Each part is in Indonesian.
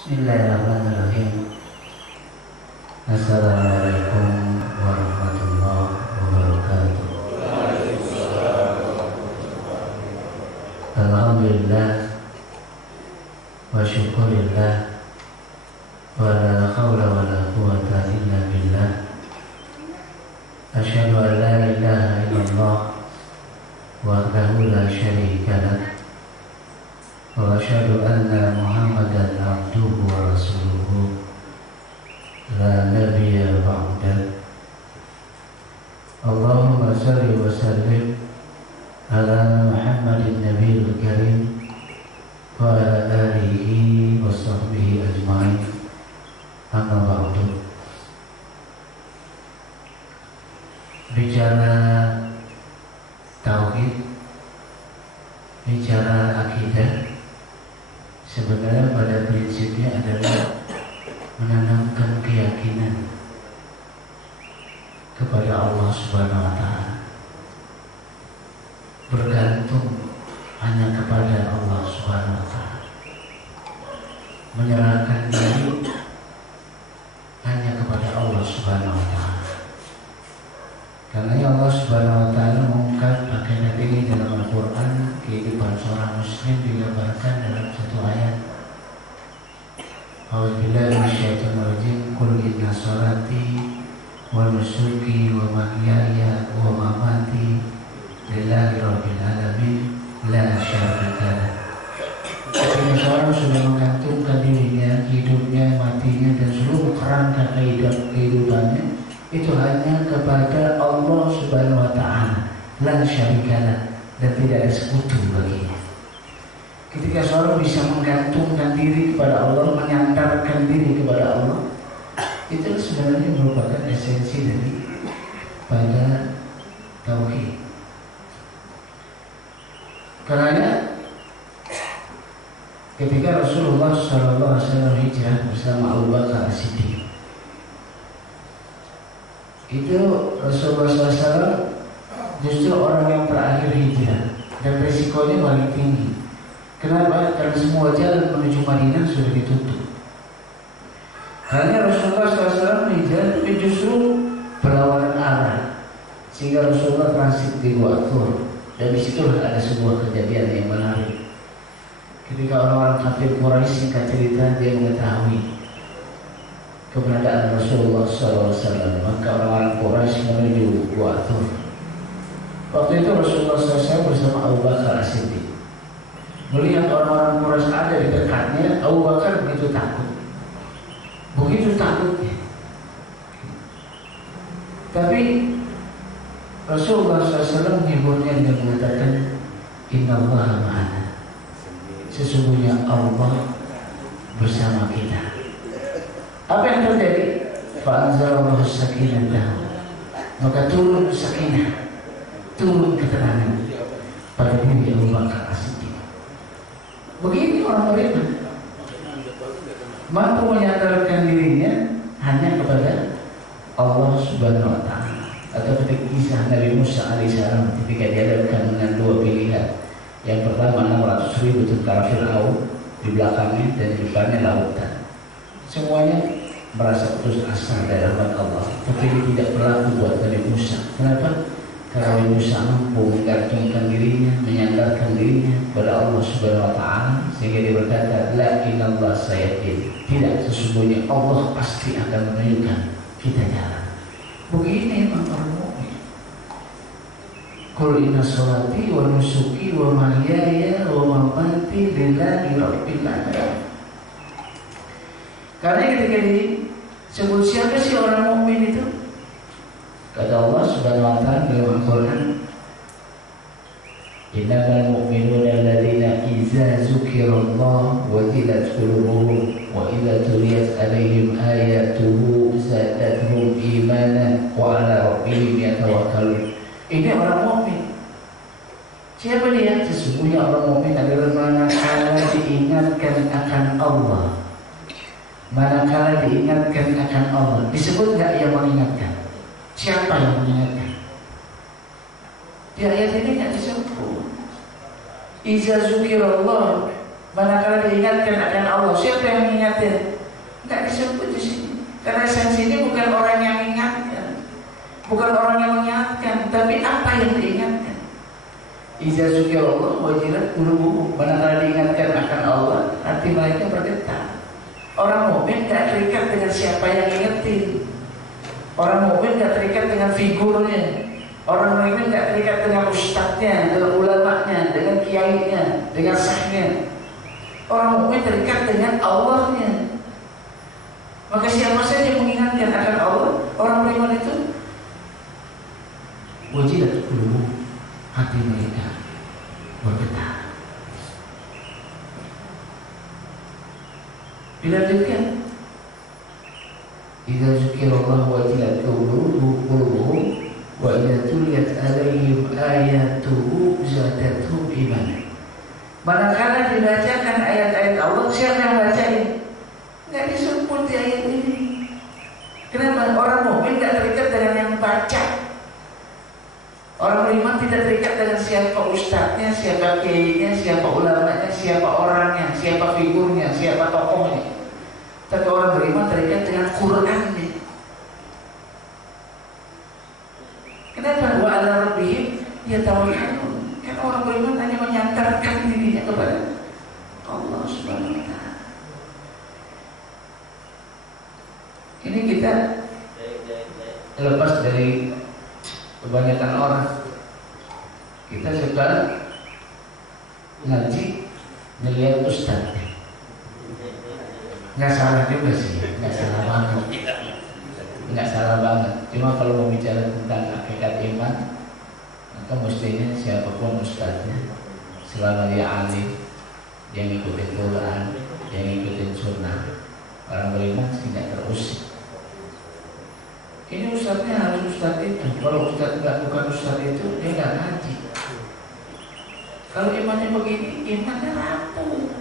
Bismillahirrahmanirrahim. Assalamualaikum warahmatullahi wabarakatuh. Alhamdulillah wa syukurillah wa la hawla wa la quwwata illa billah. Asyhadu an la ilaha illallah wahdahu la syarika lah wa asyhadu anna Muhammadan abduhu wa rasuluhu la nabiyya ba'da. Allahumma salli wa sallim ala Muhammadin nabiyil karim wa ala alihi wa sahbihi ajma'in. Amma ba'du. Bicara tauhid, bicara akidah, sebenarnya pada prinsipnya adalah menanamkan keyakinan kepada Allah Subhanahu wa Ta'ala, bergantung hanya kepada Allah Subhanahu wa Ta'ala, menyerahkan diri hanya kepada Allah Subhanahu wa Ta'ala. Karena Allah Subhanahu wa Ta'ala mengungkap akidah ini dalam Al-Quran. Kehidupan seorang muslim digambarkan dalam satu ayat. A'udzubillahi minasyaitonir rajim. Qul inna sholati wa nusuki wa mahyaya wa mamati lillahi rabbil alamin la syarika lah. Ketika seorang sudah menggantungkan dirinya, hidupnya, matinya, dan seluruh kerangka kehidupannya itu hanya kepada Allah Subhanahu wa Ta'ala, la syarikalah, dan tidak ada sekutu baginya. Ketika seorang bisa menggantungkan diri kepada Allah, menyandarkan diri kepada Allah, itu sebenarnya merupakan esensi dari pada tauhid. Karena ketika Rasulullah SAW hijrah bersama Abu Bakar As-Siddiq, itu Rasulullah SAW justru orang yang terakhir hijrah, dan resikonya paling tinggi. Kenapa? Karena semua jalan menuju Madinah sudah ditutup. Hanya Rasulullah SAW hijrah itu justru berlawanan arah, sehingga Rasulullah transit di Gua Thur. Dan disitulah ada sebuah kejadian yang menarik. Ketika orang-orang kafir Quraisy, singkat cerita, dia mengetahui keberadaan Rasulullah SAW, maka orang-orang Quraisy menuju Gua Thur. Waktu itu Rasulullah SAW bersama Abu Bakar As-Siddiq. Melihat orang-orang Quraisy ada di dekatnya, Abu Bakar begitu takutnya. Tapi Rasulullah SAW menghiburnya dengan mengatakan, Innallaha ma'ana, sesungguhnya Allah bersama kita. Apa yang terjadi? Fa'anzalallahu sakinatahu, maka turun sakinah, turun ketenangan pada diri Abu Bakar As-Siddiq. Begini orang beriman, mampu menyandarkan dirinya hanya kepada Allah Subhanahu wa Ta'ala. Atau ketika kisah Nabi Musa alaihissalam ketika dihadapkan dengan dua pilihan. Yang pertama 600.000 tentara Fir'aun di belakangnya dan di depannya lautan. Semuanya merasa putus asa dari rahmat Allah. Tapi ini tidak berlaku buat Nabi Musa. Kenapa? Karena Nabi Musa mampu menggantungkan dirinya, menyandarkan dirinya kepada Allah Subhanahu wa Ta'ala, sehingga dia berkata, la inallah sayakin, tidak, sesungguhnya Allah pasti akan menunjukkan kita jalan. Begini memang orang mukmin. Qul inna sholati wa nusuki wa mahyaya wa mamati lillahi rabbil alamin. Karena ketika disebut siapa sih orang mukmin itu? Kata Allah Subhanahu wa Ta'ala dalam Al-Quran, innamal mu'minuna alladzina idza dzukirallahu wajilat qulubuhum wa idza tuliyat 'alaihim ayatuhu zadatuhum imanan wa 'ala rabbihim yatawakkalun. Ini orang mukmin. Siapa dia? Sesungguhnya orang mukmin adalah manakala diingatkan akan Allah. Manakala diingatkan akan Allah. Disebut enggak yang mengingatkan? Siapa yang mengingatkan? Di ayat ini tidak disebut. Iza zukirallah, Manakala diingatkan akan Allah, siapa yang mengingatkan? Enggak disebut di sini. Karena esensi ini bukan orang yang mengingatkan, bukan orang yang mengingatkan, tapi apa yang diingatkan. Iza dzukirallah wajilat qulubuhum. Manakala diingatkan akan Allah, hati mereka bergetar. Orang mukmin tidak terikat dengan siapa yang ingetin. Orang mukmin tidak terikat dengan figurnya. Orang mukmin tidak terikat dengan ustadznya, dengan ulamanya, dengan kiainya, dengan sahnya. Orang mukmin terikat dengan Allahnya. Maka siapa saja yang mengingatkan akan Allah, orang beriman itu wajilat qulubuhum, hati mereka bergetar. Dilanjutkan, idza dzukirallahu wajilat qulubuhum wa idza tuliyat 'alaihim ayatuhu zadatuhum imanan. Manakala dibacakan ayat-ayat Allah, siapa yang bacain? Enggak disebut di ayat ini. Kenapa? Orang mukmin tidak terikat dengan yang baca. Orang beriman tidak terikat dengan siapa ustadznya, siapa kiainya, siapa ulamanya, siapa orangnya, siapa figurnya, siapa tokohnya. Tapi orang beriman terikat dengan Qur'annya. Kenapa? Wa 'ala rabbihim yatawakkalun. Kan orang beriman hanya menyandarkan dirinya kepada Allah Subhanahu wa taala. Ini kita lepas dari kebanyakan orang. Kita suka ngaji melihat ustaz. Nggak salah juga sih, nggak salah banget, nggak salah banget. Cuma kalau mau bicara tentang hakikat iman, maka mestinya siapapun ustaznya, selama dia alim, dia ngikutin Quran, dia ngikutin sunnah, orang beriman tidak terusik. Ini ustaznya harus ustaz itu. Kalau ustaz bukan ustaz itu, dia nggak ngaji. Kalau imannya begini, imannya rapuh.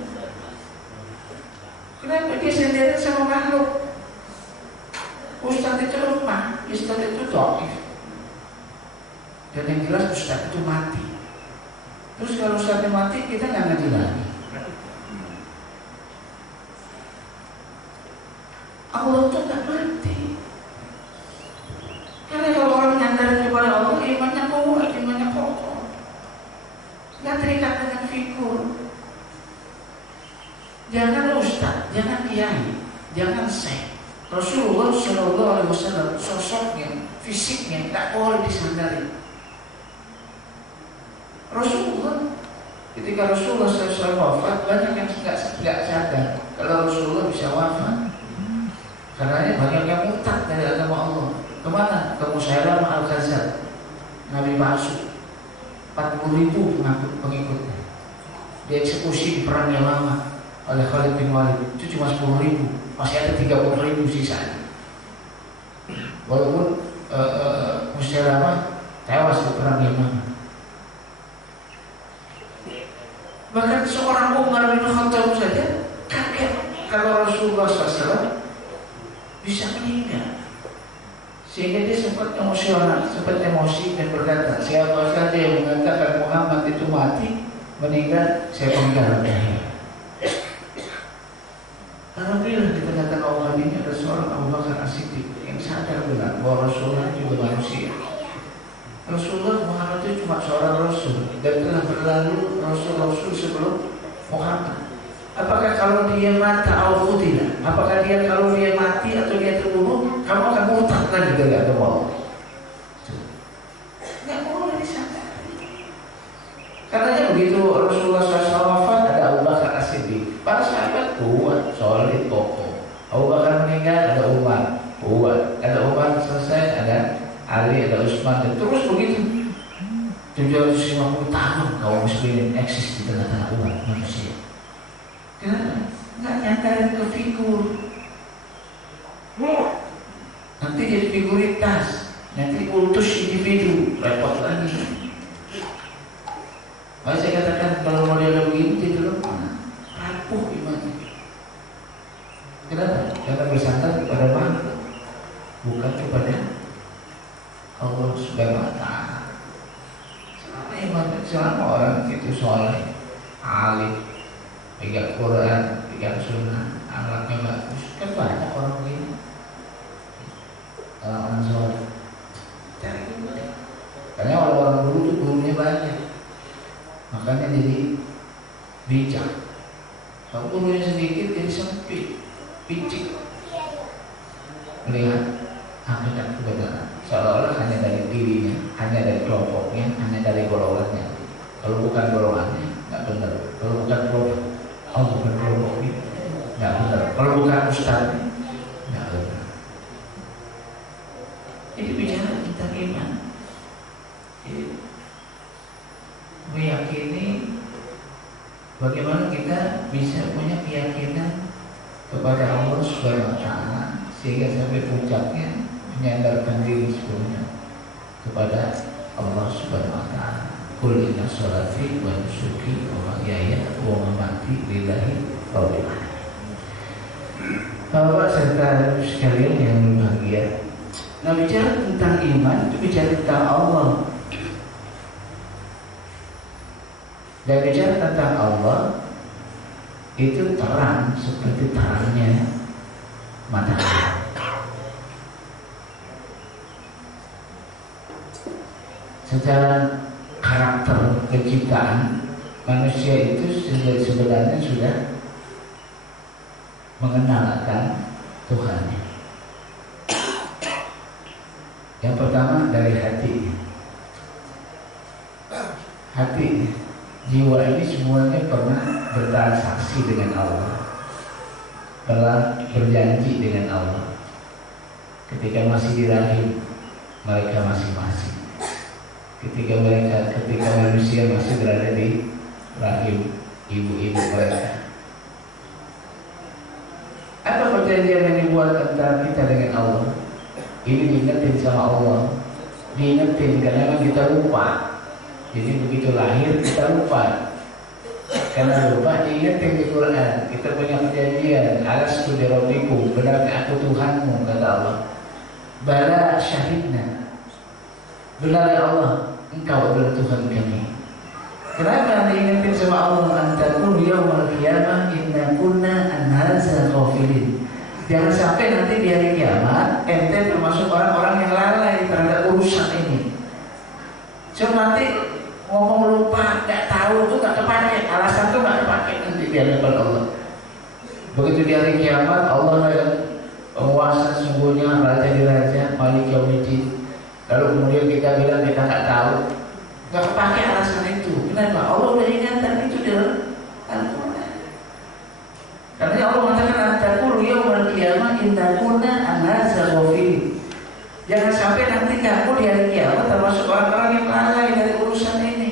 Kenapa? Dia sendiri sama makhluk. Ustaz itu lemah, ustaz itu dhaif. Dan yang jelas ustaz itu mati. Terus kalau ustaznya mati, kita nggak ngaji lagi. Allah itu nggak mati. Karena kalau orang nyandar kepada Allah, imannya kuat, imannya kokoh, nggak terikat dengan figur. Jangan ustaz, jangan kiai, jangan syekh. Rasulullah Shallallahu Alaihi Wasallam sosoknya, fisiknya tak boleh disandari. Rasulullah, ketika Rasulullah SAW wafat, banyak yang nggak sadar kalau Rasulullah bisa wafat. Karena banyak yang murtad dari agama Allah. Kemana? Ke Musailamah Al-Kadzdzab, nabi palsu. 40.000 pengikutnya dieksekusi di perang Yamamah oleh Khalid bin Walid. Itu cuma 10.000, masih ada 30.000 sisanya. Walaupun Musailamah tewas di perang Yamamah. Bahkan seorang Umar bin Khattab saja kaget kalau Rasulullah SAW bisa meninggal. Sehingga dia sempat emosional, sempat emosi dan berkata, siapa saja yang mengatakan Muhammad itu mati, meninggal, saya penggal. Alhamdulillah di tengah-tengah umat ini ada seorang Abu Bakar As-Siddiq yang sadar benar bahwa Rasulullah juga manusia. Rasulullah Muhammad itu cuma seorang Rasul dan telah berlalu Rasul-Rasul sebelum Muhammad. Apakah kalau dia mati atau tidak? Apakah dia kalau dia mati atau dia terbunuh, kamu akan murtad lagi dari agama Allah? Nggak boleh disadari. Karena begitu Rasulullah SAW wafat, ada Abu Bakar As-Siddiq. Para sahabat kuat, solid, kokoh. Abu Bakar meninggal, ada Umar, kuat. Ada Umar selesai, ada Ali, ada Utsman, dan terus begitu. 750 tahun kaum muslimin eksis di tengah-tengah umat manusia. Kenapa? Nggak nyantarin ke figur. Nanti jadi figuritas, nanti kultus individu, repot lagi. Maka saya katakan kalau model begini jadi lemah, rapuh imannya. Kenapa? Karena bersandar kepada makhluk, bukan kepada Allah Subhanahu wa taala. Selama iman, selama orang itu soleh, alim, pegang Quran, pegang Sunnah, akhlaknya bagus. Kan banyak orang begini, orang soleh. Cari juga deh. Karena orang-orang dulu tuh gurunya banyak, makanya jadi bijak. Kalau gurunya sedikit jadi sempit, picik, melihat hakikat kebenaran seolah-olah hanya dari dirinya, hanya dari kelompoknya, hanya dari golongannya. Kalau bukan golongannya nggak benar. Kalau bukan kelompok, bukan kelompok ini nggak benar. Kalau bukan ustaz nggak benar. Jadi bicara tentang iman, jadi meyakini bagaimana kita bisa punya keyakinan kepada Allah Subhanahu wa Ta'ala sehingga sampai puncaknya menyandarkan diri sepenuhnya kepada Allah Subhanahu wa Ta'ala. Qul inna sholati wa nusuki wa mahyaya wa mamati lillahi rabbil alamin. Bapak serta sekalian yang berbahagia, nah bicara tentang iman itu bicara tentang Allah. Dan bicara tentang Allah itu terang seperti terangnya matahari. Secara karakter penciptaan manusia itu sebenarnya sudah mengenal akan Tuhannya. Yang pertama dari hati. Hati, jiwa ini semuanya pernah bertransaksi dengan Allah, telah berjanji dengan Allah. Ketika masih di rahim mereka masing-masing. Ketika manusia masih berada di rahim ibu-ibu mereka. Apa perjanjian yang dibuat antara kita dengan Allah? Ini diingetin sama Allah, diingetin karena memang kita lupa. Jadi begitu lahir kita lupa. Karena lupa diingetin di Quran. Kita punya perjanjian, alastu bi rabbikum, benarkah aku Tuhanmu, kata Allah. Bala syahidna, benar ya Allah, Engkau adalah Tuhan kami. Kenapa diingetin sama Allah? Antakun yaumal qiyamah inna kunna an hadza ghafilin. Jangan sampai nanti di hari kiamat ente termasuk orang-orang yang lalai terhadap urusan ini. So nanti ngomong lupa, nggak tahu tuh nggak kepake, alasan tuh nggak kepake nanti di hadapan Allah. Begitu di hari kiamat Allah yang penguasa sungguhnya, raja di raja, Malik Yaumiddin. Lalu kemudian kita bilang kita nggak tahu, nggak kepake alasan itu. Kenapa? Allah udah ingatkan itu dalam Al-Quran. Karena Allah mengatakan antakul yaumal qiyamah inna kunna an hadza ghafilin. Jangan sampai nanti kamu di hari kiamat termasuk orang-orang yang lalai dari urusan ini.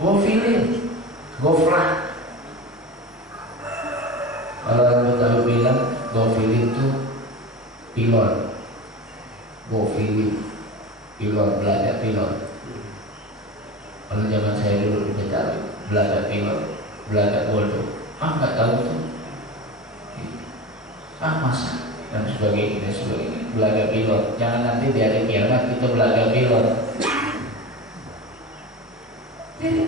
Ghafilin, ghaflah. Kalau tahu bilang ghafilin itu pilot. Ghafilin, pilot, belajar pilot. Kalau zaman saya dulu di Betawi, belajar pilot, belajar bodoh. Nggak tahu tuh. Masa dan sebagainya, belaga pilot. Jangan nanti di hari kiamat kita belaga pilot. Jadi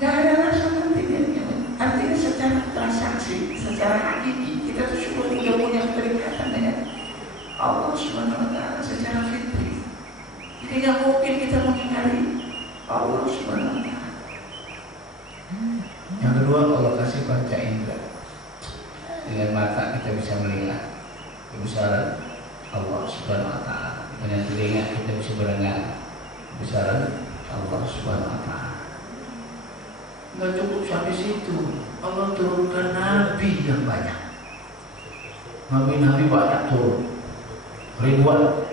nggak ada alasan nanti di hari kiamat. Artinya secara transaksi, secara hakiki kita tuh sudah punya keterikatan dengan Allah Subhanahu wa Ta'ala secara fitri. Jadi nggak mungkin kita mengingkari Allah Subhanahu wa Ta'ala. Yang kedua, Allah kasih panca indera. Dengan mata kita bisa melihat kebesaran Allah Subhanahu wa Ta'ala. Dengan telinga kita bisa mendengar kebesaran Allah Subhanahu wa Ta'ala. Nggak cukup sampai situ, Allah turunkan nabi yang banyak. Nabi-nabi banyak turun, ribuan.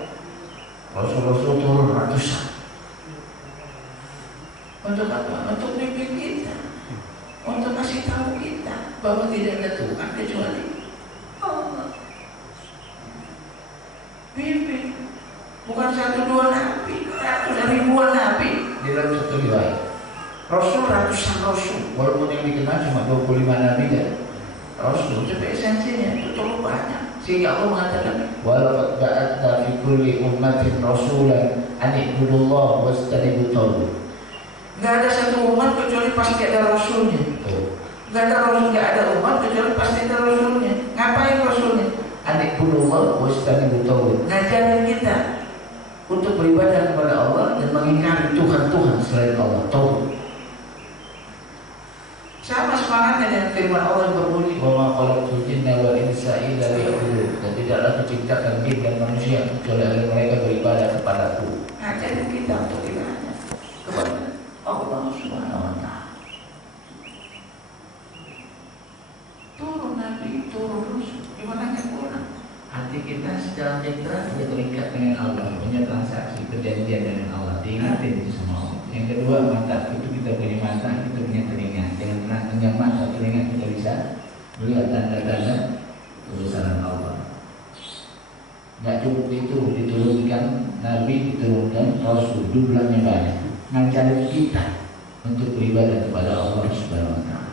Rasul-rasul turun ratusan. Untuk apa? Untuk bimbing kita, untuk kasih tahu kita bahwa tidak ada Tuhan kecuali Allah. Bimbing, bukan satu dua nabi, ratusan ribuan nabi di dalam satu riwayat. Rasul ratusan rasul, walaupun yang dikenal cuma 25 nabi kan. Rasul itu esensinya itu terlalu banyak. Sehingga Allah mengatakan walaqad ba'atna fi kulli ummatin rasulan an i'budullaha wastanibu taghut. Nggak ada satu umat kecuali pasti ada rasulnya. Nggak ada umat kecuali pasti ada rasulnya. Ngapain rasulnya? Adik bulullah wastani butawud, ngajarin kita untuk beribadah kepada Allah dan mengingkari Tuhan-Tuhan selain Allah. Tauhid. Sama semangatnya dengan firman Allah yang berbunyi, wa ma khalaqtul jinna wal insa illa liya'budun, dan tidaklah kuciptakan jin dan manusia kecuali agar mereka beribadah kepadaku. Ngajarin kita untuk ibadah kepada Allah Subhanahu wa ta'ala. Turun Nabi, turun Rasul, gimana kan kurang? Hati kita secara netral sudah terikat dengan Allah, punya transaksi perjanjian dengan Allah, diingatin itu sama Allah. Yang kedua, mata itu kita punya mata, kita punya telinga. Dengan mata telinga kita bisa melihat tanda-tanda kebesaran Allah. Nggak cukup itu, diturunkan Nabi, diturunkan Rasul, jumlahnya banyak. Ngajarin kita untuk beribadah kepada Allah Subhanahu wa ta'ala.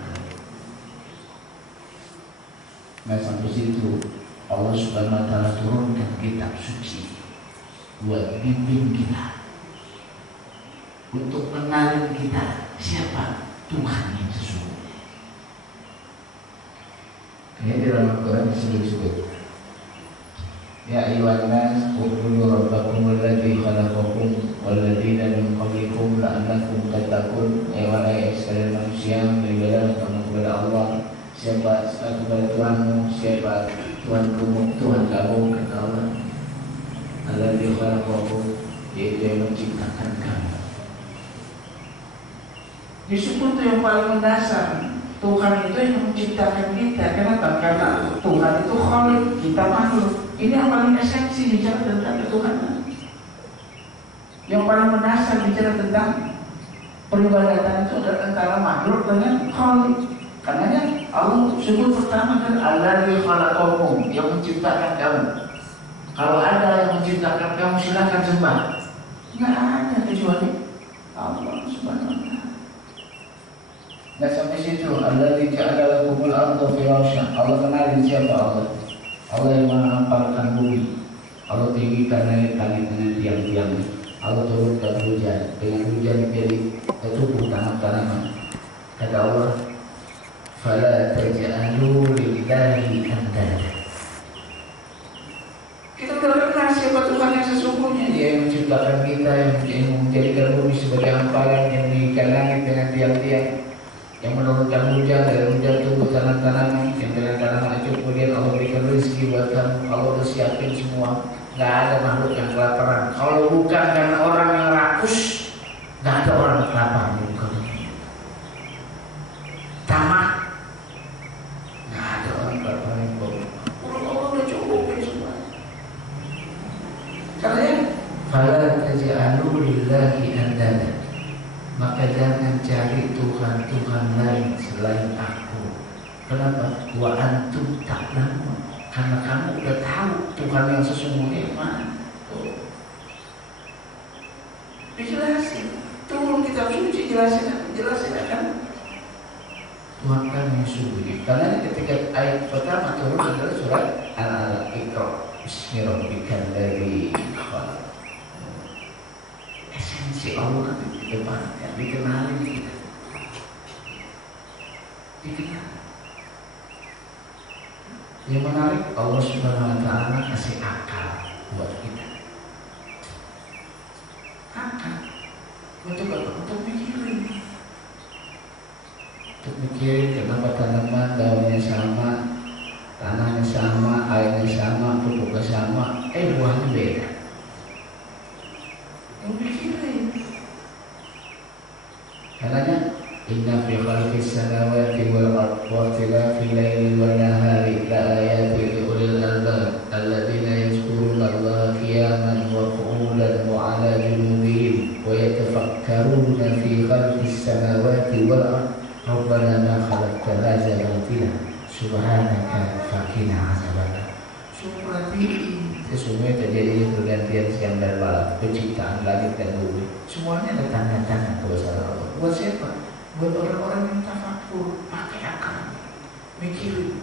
Nah, sampai situ Allah Subhanahu wa ta'ala turunkan kitab suci buat bimbing kita, untuk mengenalin kita siapa Tuhan yang sesungguhnya. Ini di dalam Al-Quran disebut-sebut, ya ayyuhan nas ubudu rabbakum alladzi khalaqakum walladzina min qablikum la'allakum tattaqun. Wahai sekalian manusia, beribadah kepada Allah. Siapa kepada Tuhanmu, siapa Tuhanmu, Tuhan kamu, kata Allah. Alladzi khalaqakum, yaitu yang menciptakan kamu. Disebut itu yang paling mendasar. Tuhan itu yang menciptakan kita. Kenapa? Karena Tuhan itu khalik, kita makhluk. Ini yang paling esensi bicara tentang ketuhanan. Yang paling mendasar bicara tentang peribadatan itu adalah antara makhluk dengan khalik. Karena Allah sebut pertama kan Alladzi khalaqakum, yang menciptakan kamu. Kalau ada yang menciptakan kamu, silakan sembah. Nggak ada kecuali Allah Subhanahu wa ta'ala. Dan sampai situ Alladzi ja'ala lakumul arda firasya. Allah kenalin siapa Allah. Allah yang menghamparkan bumi. Allah tinggikan langit dengan tiang-tiang. Allah turunkan hujan, dengan hujan menjadi tumbuh tanam-tanaman. Kata Allah, fala taj'alu lillahi andada. Kita kenal siapa Tuhan yang sesungguhnya. Dia yang menciptakan kita, yang menjadikan bumi sebagai hamparan, yang meninggikan langit dengan tiang-tiang, yang menurunkan hujan, dari hujan tumbuh tanam-tanaman, yang dengan tanaman itu kemudian Allah berikan rezeki buat kamu. Allah udah siapin semua. Nggak ada makhluk yang kelaparan. Kalau bukan karena orang yang rakus, nggak ada orang kelaparan di muka bumi. Tamak, nggak ada orang kelaparan di muka bumi. Allah udah cukupin semua. Karena fala taj'alu lillahi andada. Maka jangan cari Tuhan-Tuhan lain selain aku. Kenapa? Wa antum ta'lamun. Karena kamu udah tahu Tuhan yang sesungguhnya mana. Dijelasin. Turun kitab suci, jelasin akan Tuhan kami yang sesungguhnya. Karena ketika ayat pertama turun adalah surat Al-Alaq, Iqra bismi rabbikal ladzi khalaq. Esensi Allah di depan, dikenalin kita. Dikenal. Yang menarik, Allah Subhanahu wa ta'ala kasih akal buat kita. Akal. Untuk apa? Untuk mikirin. Untuk mikirin kenapa tanaman daunnya sama, tanahnya sama, airnya sama, pupuknya sama, buahnya beda. Mikirin. Karenanya inna fi khalqis samawati wal ardi wa ikhtilafil laili wan nahari la ayatin li ulil albab alladziina yadhkuruna Allaha qiyaman wa qu'udan wa 'ala junubihim wa yatafakkaruna fi khalqis samawati wal ardi rabbana ma khalaqta hadza batila subhanaka faqina 'adzabannar. Sesungguhnya terjadi pergantian siang dan malam, penciptaan langit dan bumi. Semuanya ada tanda-tanda kebesaran Allah. Buat siapa? Buat orang-orang yang tafakur, pakai akal, mikirin.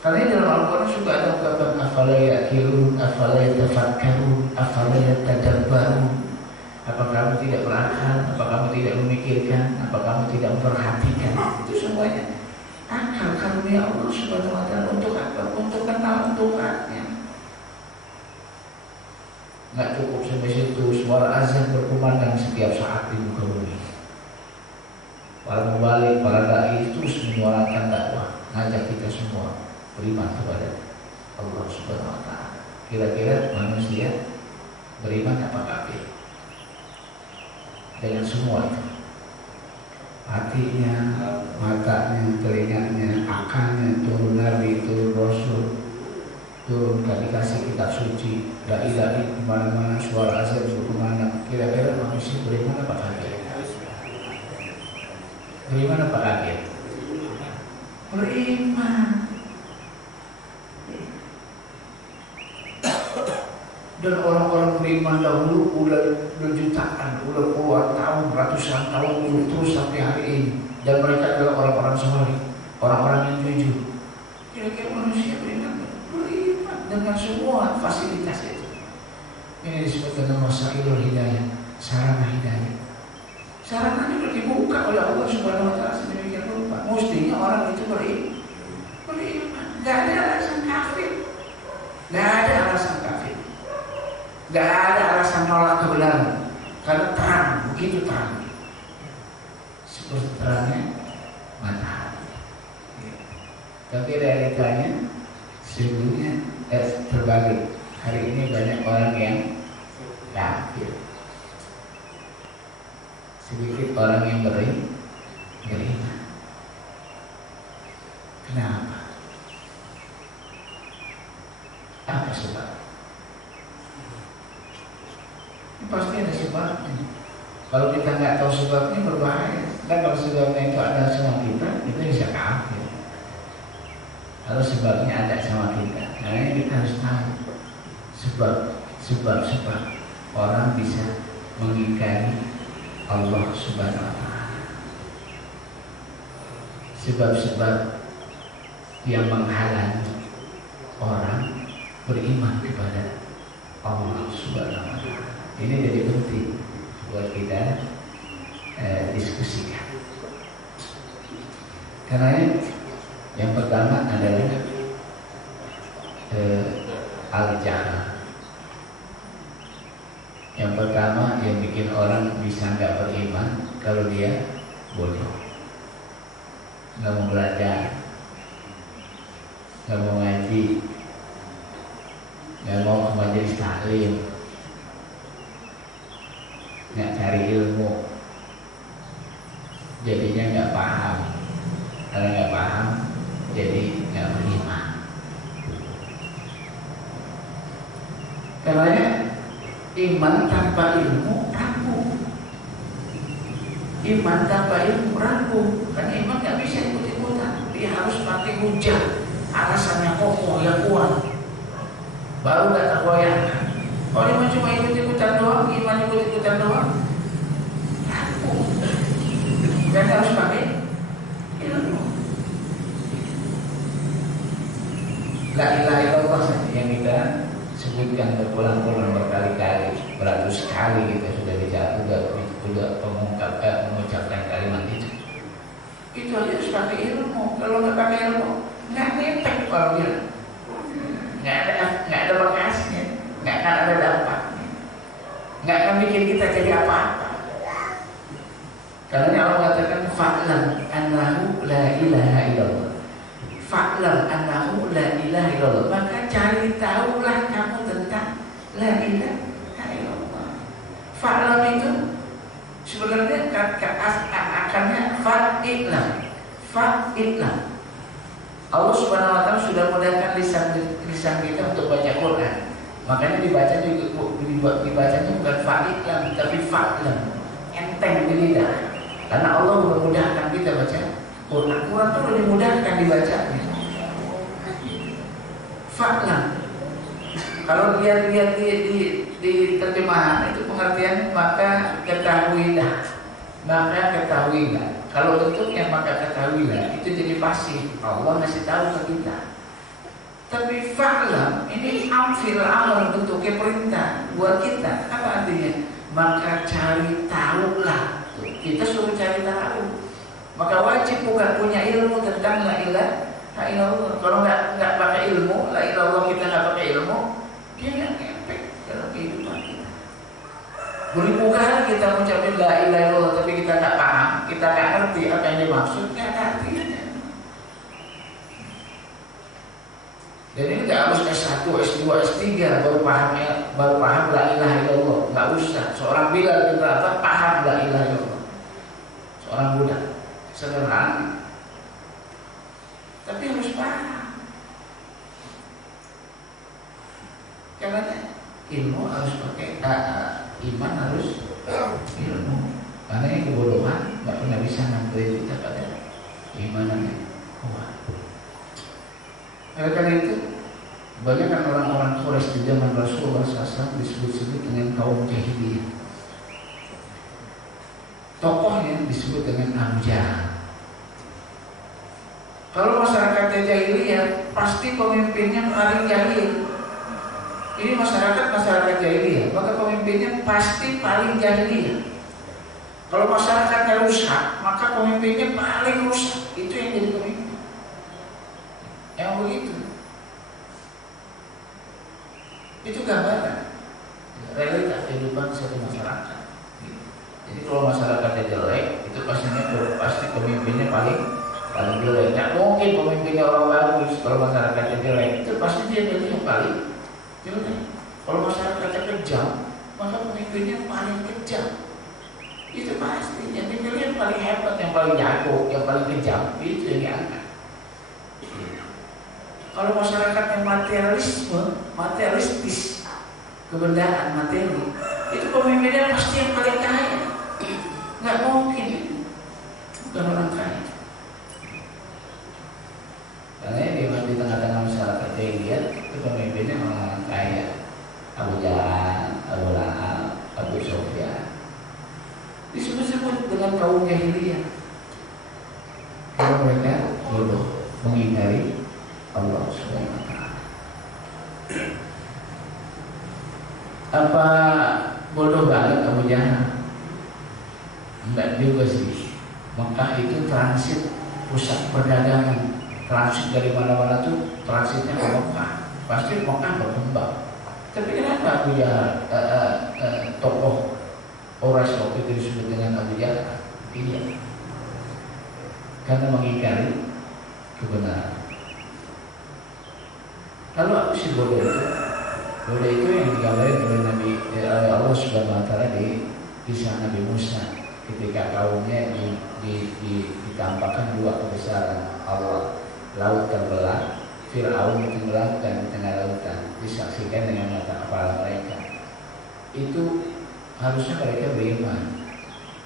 Karena dalam Al-Quran juga ada ungkapan afala ya'qilun, afala yatafakkarun, afala yatadabbarun. Apa kamu tidak berakal? Apa kamu tidak memikirkan? Apa kamu tidak memperhatikan? Itu semuanya akal karunia Allah Subhanahu wa taala. Untuk apa? Untuk kenal Tuhannya. Nggak cukup sampai situ, suara azan berkumandang setiap saat di muka bumi. Para mubalik, para dai terus menyuarakan dakwah, ngajak kita semua beriman kepada Allah Subhanahu wa taala. Kira-kira manusia beriman apa kafir? Dengan semua itu, hatinya, matanya, telinganya, akalnya, turun nabi, turun rasul, turun dikasih kitab suci, dai di mana-mana suara azan berkumandang. Kira-kira manusia beriman apa kafir? Beriman apa kafir? Beriman. Dan orang-orang beriman dahulu udah jutaan, udah puluhan tahun, ratusan tahun terus sampai hari ini. Dan mereka adalah orang-orang soleh, orang-orang yang jujur. Kira-kira manusia beriman dengan semua fasilitas itu. Ini disebut dengan masailul hidayah, sarana hidayah. Sarana itu dibuka oleh Allah Subhanahu wa taala sedemikian rupa. Mestinya orang itu beriman. Gak ada alasan kafir. Gak ada alasan kafir. Gak ada alasan nolak kebenaran. Karena terang, begitu terang. Seperti terangnya matahari. Tapi realitanya sesungguhnya terbalik. Hari ini banyak orang yang kafir, sedikit orang yang beriman. Kenapa? Apa sebab? Pasti ada sebabnya. Kalau kita nggak tahu sebabnya berbahaya. Dan kalau sebabnya itu ada sama kita bisa kafir. Kalau sebabnya ada sama kita, makanya kita harus tahu sebab orang bisa mengingkari Allah Subhanahu wa taala. Sebab-sebab yang menghalangi orang beriman kepada Allah Subhanahu wa taala. Ini jadi penting buat kita diskusikan. Karena yang pertama adalah al-jahl. Yang pertama yang bikin orang bisa nggak beriman kalau dia bodoh, nggak mau belajar, nggak mau ngaji, nggak mau ke majelis taklim, nggak cari ilmu, jadinya nggak paham. Karena nggak paham, jadi nggak beriman. Karena iman tanpa ilmu rapuh. Iman tanpa ilmu rapuh. Karena iman nggak bisa ikut-ikutan. Dia harus pakai hujah, alasannya kokoh yang kuat, baru nggak tergoyahkan. Kalau iman cuma ikut-ikutan doang, iman ikut-ikutan doang, rapuh. Dan harus pakai ilmu. La ilaha illallah saja yang kita sebutkan berulang-ulang berkali-kali, beratus kali kita sudah mengucapkan kalimat itu. Itu aja harus pakai ilmu. Kalau nggak pakai ilmu, nggak ngepek kalau bilang. Nggak ada bekasnya, nggak akan ada dampaknya, nggak akan bikin kita jadi apa-apa. Karena Allah katakan fa'lam annahu la ilaha illallah. Fa'lam annahu la ilaha illallah. Maka cari tahulah kamu tentang la ilaha illallah. Fa'lam itu sebenarnya akarnya fa'idlam. Fa'idlam. Allah Subhanahu wa taala sudah mudahkan lisan kita untuk baca Quran. Makanya dibacanya bukan fa'idlam tapi fa'lam. Enteng di lidah. Karena Allah memudahkan kita baca Quran. Quran itu lebih dimudahkan dibacanya. Fa'lam. Kalau lihat di terjemahan itu pengertian maka ketahuilah. Maka ketahuilah. Kalau bentuknya maka ketahuilah itu jadi pasif. Allah masih tahu ke kita. Tapi fa'lam ini amfil amr bentuknya perintah buat kita. Apa artinya? maka cari tahulah. Kita suruh cari tahu. Maka wajib bukan punya ilmu tentang la ilaha illallah. Kalau nggak pakai ilmu, la ilaha illallah, kita nggak pakai ilmu, dia nggak efek dalam kehidupan kita. Beribu kali kita mengucapkan la ilaha illallah, tapi kita nggak paham, kita nggak ngerti apa yang dimaksud, nggak ngerti. Dan ini nggak harus S1, S2, S3 baru paham la ilaha illallah. Nggak usah. Seorang Bilal kita apa paham la ilaha illallah. Seorang budak sederhana, tapi harus paham. Karena ilmu harus pakai iman harus ilmu. Karena yang kebodohan nggak pernah bisa nganterin kita pada iman yang kuat. Oleh karena itu, banyak kan orang-orang Quraisy di zaman Rasulullah SAW disebut-sebut dengan kaum jahiliyah. Tokohnya disebut dengan Abu Jahal. Kalau masyarakatnya jahiliyah, pasti pemimpinnya paling jahil. Ini masyarakat jahiliyah, maka pemimpinnya pasti paling jahiliyah. Kalau masyarakatnya rusak, maka pemimpinnya paling rusak. Itu yang jadi pemimpin. Yang begitu. Itu gambaran realitas kehidupan suatu masyarakat. Jadi kalau masyarakatnya jelek, itu pasti pemimpinnya paling jelek. Nggak mungkin pemimpinnya orang bagus. Kalau masyarakatnya jelek, itu pasti dia jadi yang paling jelek. Kalau masyarakatnya kejam, maka pemimpinnya paling kejam. Itu pasti. Yang dipilih yang paling hebat, yang paling jago, yang paling kejam, itu yang diangkat. Kalau masyarakat yang materialistis, kebendaan materi, itu pemimpinnya pasti yang paling kaya. Nggak mungkin, bukan orang kaya. Karena di tengah-tengah masyarakat jahiliyah itu pemimpinnya orang kaya. Abu Jahal, Abu Lahab, Abu Sufyan. Disebut-sebut dengan kaum jahiliyah. Kalau mereka bodoh, mengingkari Allah Subhanahu wa ta'ala. Apa bodoh banget Abu Jahal? Enggak juga sih. Mekah itu transit pusat perdagangan. Transit dari mana-mana tuh transitnya ke Mekah. Pasti Mekah berkembang. Tapi kenapa Abu Jahal tokoh Quraisy waktu itu disebut dengan Abu Jahal? Iya. Karena mengingkari kebenaran. Lalu apa sih bodoh itu? Bodoh itu yang digambarin oleh Allah Subhanahu wa ta'ala di kisah Nabi Musa ketika kaumnya ditampakkan dua kebesaran Allah. Laut terbelah, Fir'aun ditenggelamkan di tengah lautan, disaksikan dengan mata kepala mereka. Itu harusnya mereka beriman.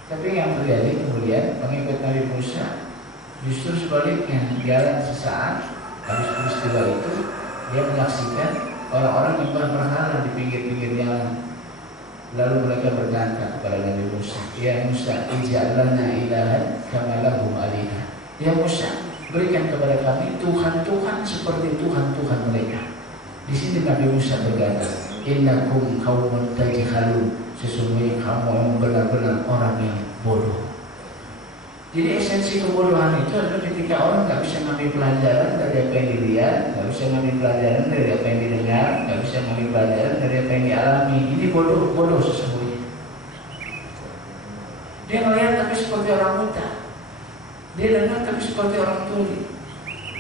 Tapi yang terjadi kemudian pengikut Nabi Musa justru sebaliknya, jalan sesaat habis peristiwa itu dia menyaksikan orang-orang menyembah berhala di pinggir-pinggir jalan. Lalu mereka berkata kepada Nabi Musa, "Ya Musa, ij'al lana ilahan kama lahum alihah." Ya Musa, berikan kepada kami Tuhan-Tuhan seperti Tuhan-Tuhan mereka. Di sini Nabi Musa berkata, "Innakum qaumun tajhalun." Sesungguhnya kamu yang benar-benar orang yang bodoh. Jadi esensi kebodohan itu adalah ketika orang nggak bisa ngambil pelajaran dari apa yang dilihat, nggak bisa ngambil pelajaran dari apa yang didengar, nggak bisa ngambil pelajaran dari apa yang dialami. Ini bodoh sesungguhnya. Dia melihat tapi seperti orang buta. Dia dengar tapi seperti orang tuli.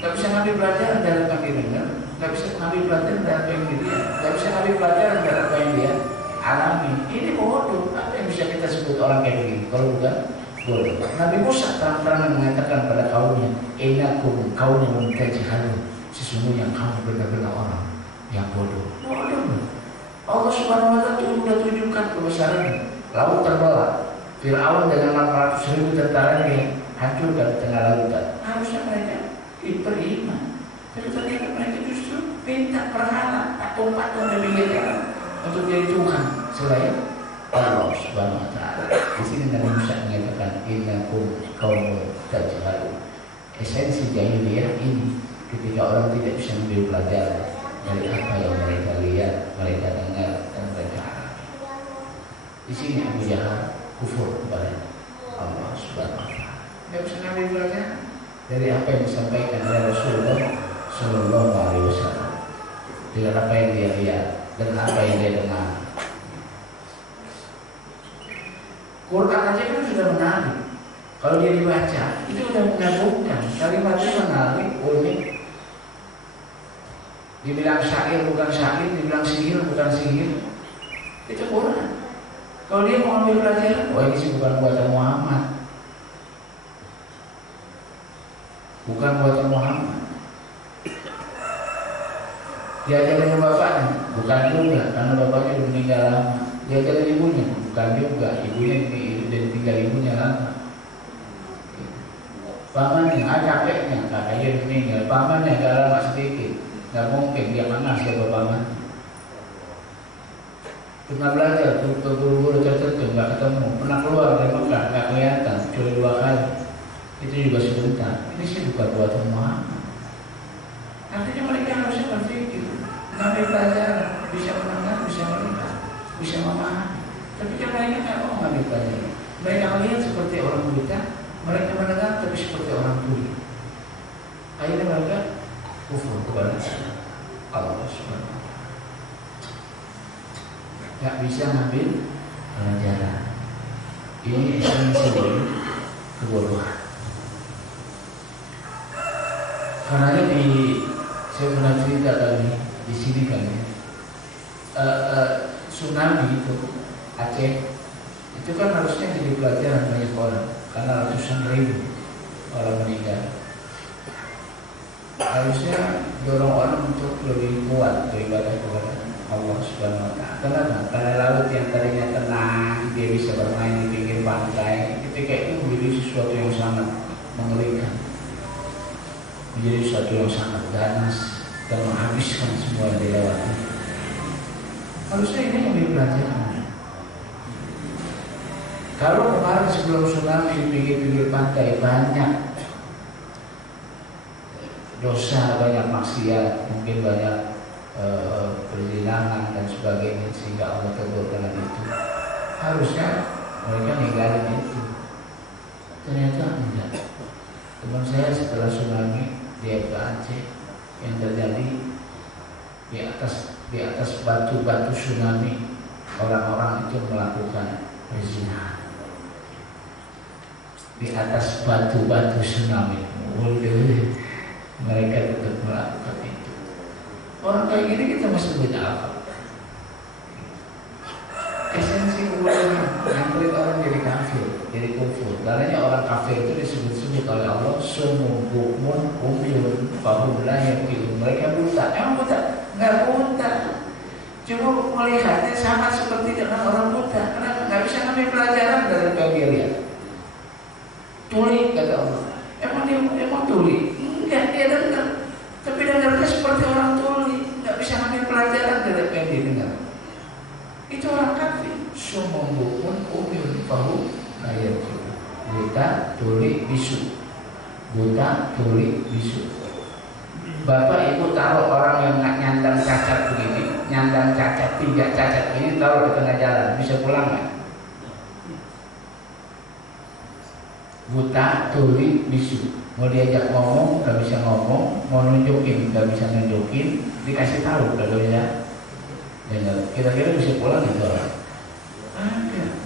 Nggak bisa ngambil pelajaran dari apa yang didengar, nggak bisa ngambil pelajaran dari apa yang dilihat, nggak bisa ngambil pelajaran dari apa yang dia alami. Ini bodoh. Apa yang bisa kita sebut orang kayak begini? Kalau bukan bodoh. Nabi Musa terang-terangan mengatakan pada kaumnya, "Innakum qaumun tajhalun." Sesungguhnya kamu benar-benar orang yang bodoh. Bodoh. Allah Subhanahu wa ta'ala sudah tunjukkan kebesaran. Laut terbelah, Fir'aun dengan 800.000 tentaranya hancurkan di tengah lautan. Harusnya mereka beriman. Tapi ternyata mereka justru minta berhala, patung-patung di pinggir jalan untuk jadi Tuhan selain Allah Subhanahu wa ta'ala. Di sini Nabi Musa mengatakan, "Innakum qaumun tajhalun." Esensi jahiliyah ini ketika orang tidak bisa mengambil pelajaran dari apa yang mereka lihat, mereka dengar, dan mereka alami. Di sini Abu Jahal kufur kepada Allah Subhanahu wa taala. Dia bisa ngambil pelajaran dari apa yang disampaikan oleh Rasulullah Shallallahu alaihi wasallam, dengan apa yang dia lihat dan apa yang dia dengar. Quran aja kan sudah menarik. Kalau dia dibaca, itu sudah menyambungkan. Kalimatnya menarik, unik. Dibilang syair bukan syair, dibilang sihir bukan sihir. Itu Quran. Kalau dia mau ambil pelajaran, wah ini sih bukan buatan Muhammad. Bukan buatan Muhammad. Diajarin bapaknya, bukan juga, karena bapaknya sudah meninggal lama. Diajarin ibunya, bukan juga, ibunya ditinggal ibunya lama. Pamannya, kakeknya, kakeknya meninggal. Pamannya gak lama sedikit, gak mungkin dia kenal siapa paman. Pernah belajar ke guru-guru tertentu, gak ketemu. Pernah keluar dari Mekah, gak kelihatan, kecuali 2 kali. Itu juga sebentar. Ini sih bukan buatan Muhammad. Artinya mereka harusnya berpikir, ngambil pelajaran, bisa mendengar, bisa melihat, bisa memahami. Tapi kan mereka nggak mau ngambil pelajaran. Mereka melihat seperti orang buta, mereka mendengar tapi seperti orang tuli. Akhirnya mereka kufur kepada Allah Subhanahu wa taala. Nggak bisa ngambil pelajaran. Ini esensi dari kebodohan. Karena saya pernah cerita tadi di sini kan ya, tsunami itu Aceh itu kan harusnya jadi pelajaran banyak orang, karena ratusan ribu orang meninggal. Harusnya dorong orang untuk lebih kuat beribadah kepada Allah Subhanahu wa taala. Kenapa? Karena laut yang tadinya tenang, dia bisa bermain di pinggir pantai, ketika itu menjadi sesuatu yang sangat mengerikan, menjadi sesuatu yang sangat ganas dan menghabiskan semua yang dilewati. Harusnya ini lebih pelajaran. Kalau kemarin sebelum tsunami di pinggir-pinggir pantai banyak dosa, banyak maksiat, mungkin banyak perzinahan dan sebagainya, sehingga Allah tegur dengan itu, harusnya mereka ninggalin itu. Ternyata enggak. Teman saya setelah tsunami dia ke Aceh, yang terjadi di atas batu-batu tsunami, orang-orang itu melakukan perzinahan di atas batu-batu tsunami. Mereka tetap melakukan itu. Orang kayak gini kita masih punya apa? Esensi kebodohan yang membuat orang jadi kafir, jadi kufur. Karena orang kafir itu disebut-sebut oleh Allah summun bukmun umyun fahum la yaqilun. Mereka buta. Emang buta? Enggak buta. Cuma melihatnya sama seperti dengan orang buta. Kenapa? Nggak bisa ngambil pelajaran dari apa yang dia lihat. Tuli kata Allah. Emang tuli? Enggak, dia dengar. Tapi dengarnya seperti orang tuli, nggak bisa ngambil pelajaran dari apa yang dia dengar. Itu orang kafir. Summun bukmun umyun fahum la yaqilun. Buta, tuli, bisu. Buta, tuli, bisu. Bapak ibu taruh orang yang nyandang cacat begini, nyandang cacat, 3 cacat ini, taruh di tengah jalan, bisa pulang nggak? Buta, tuli, bisu. Mau diajak ngomong, nggak bisa ngomong. Mau nunjukin, nggak bisa nunjukin. Dikasih tahu, nggak bisa. Kira-kira bisa pulang itu orang?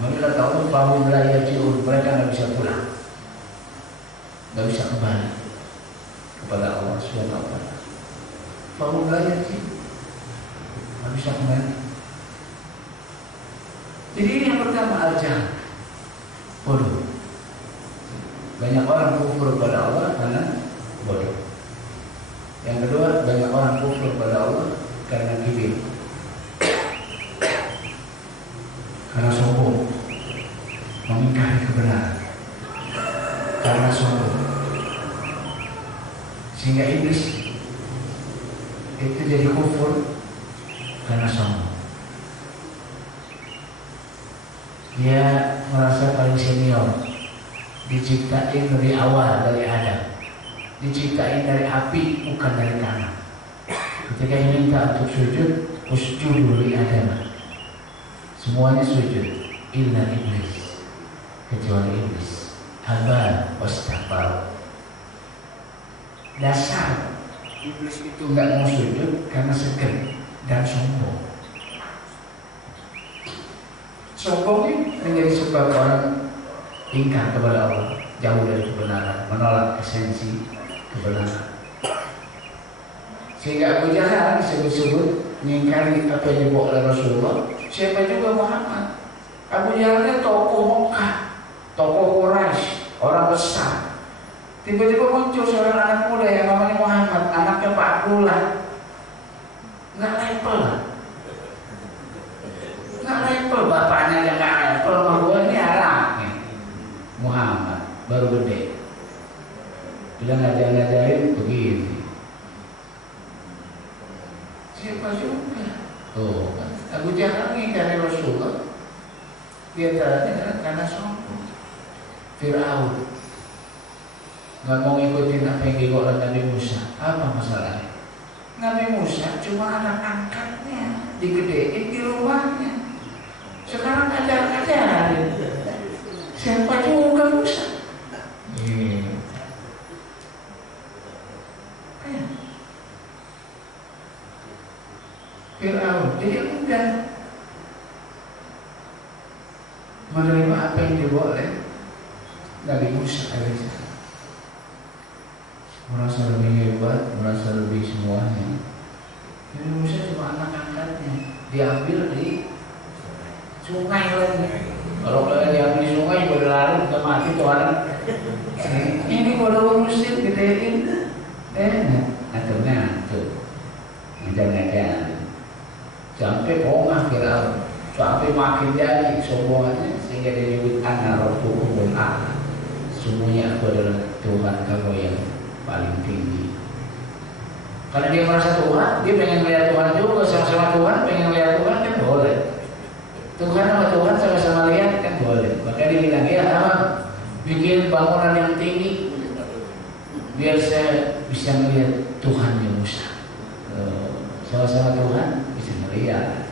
Mereka tahu bahwa wilayah Ciun, mereka nggak bisa pulang, nggak bisa kembali kepada Allah Subhanahu wa taala. Bahwa wilayah Ciun nggak bisa kembali. Jadi ini yang pertama, al-jahl, bodoh. Banyak orang kufur kepada Allah karena bodoh. Yang kedua, banyak orang kufur kepada Allah karena kibir, karena sombong, mengingkari kebenaran, karena sombong, sehingga iblis itu jadi kufur karena sombong. Dia merasa paling senior, diciptain dari awal, dari Adam, diciptain dari api bukan dari tanah. Ketika minta untuk sujud, usjudu li Adam, semuanya sujud. illa iblis, kecuali iblis. Haba wastakbar. Dasar iblis itu nggak mau sujud karena segan dan sombong. Sombong ini menjadi sebab orang ingkar kepada Allah, jauh dari kebenaran, menolak esensi kebenaran. Sehingga Abu Jahal disebut-sebut mengingkari apa yang dibawa oleh Rasulullah. Siapa juga Muhammad. Abu Jahal tokoh Mekah, tokoh Quraisy, orang besar. Tiba-tiba muncul seorang anak muda yang namanya Muhammad, anaknya Pak Abdullah. Nggak level lah. Nggak level, bapaknya yang nggak level, bahwa ini anaknya Muhammad, baru gede. Bilang ngajarin begini. Siapa juga? Oh, Abu Jahal mengingkari Rasulullah. Di antaranya adalah karena sombong. Fir'aun nggak mau ngikutin apa yang dibawa oleh Nabi Musa. Apa masalahnya? Nabi Musa cuma anak angkatnya, digedein di rumahnya. Sekarang ajarin. Siapa juga Musa? Fir'aun jadi enggan menerima apa yang dibawa oleh Nabi Musa alaihissalam. Merasa lebih hebat, merasa lebih semuanya. Nabi Musa cuma anak angkatnya, diambil di sungai lagi. Kalau kalian diambil di sungai berlari udah mati tuh anak. Ini kalau urusin gedein, akhirnya tuh ngajar-ngajar sampai kongah Fir'aun, sampai makin jadi sombongannya sehingga dia disebut ana rabbukumul a'la. Semuanya aku adalah Tuhan kamu yang paling tinggi. Karena dia merasa Tuhan, dia pengen lihat Tuhan juga, sama-sama Tuhan, pengen lihat Tuhan kan boleh. Tuhan sama Tuhan sama-sama lihat kan boleh. Maka dia bilang, ya apa? Bikin bangunan yang tinggi biar saya bisa melihat Tuhan yang Musa. Sama-sama Tuhan bisa melihat.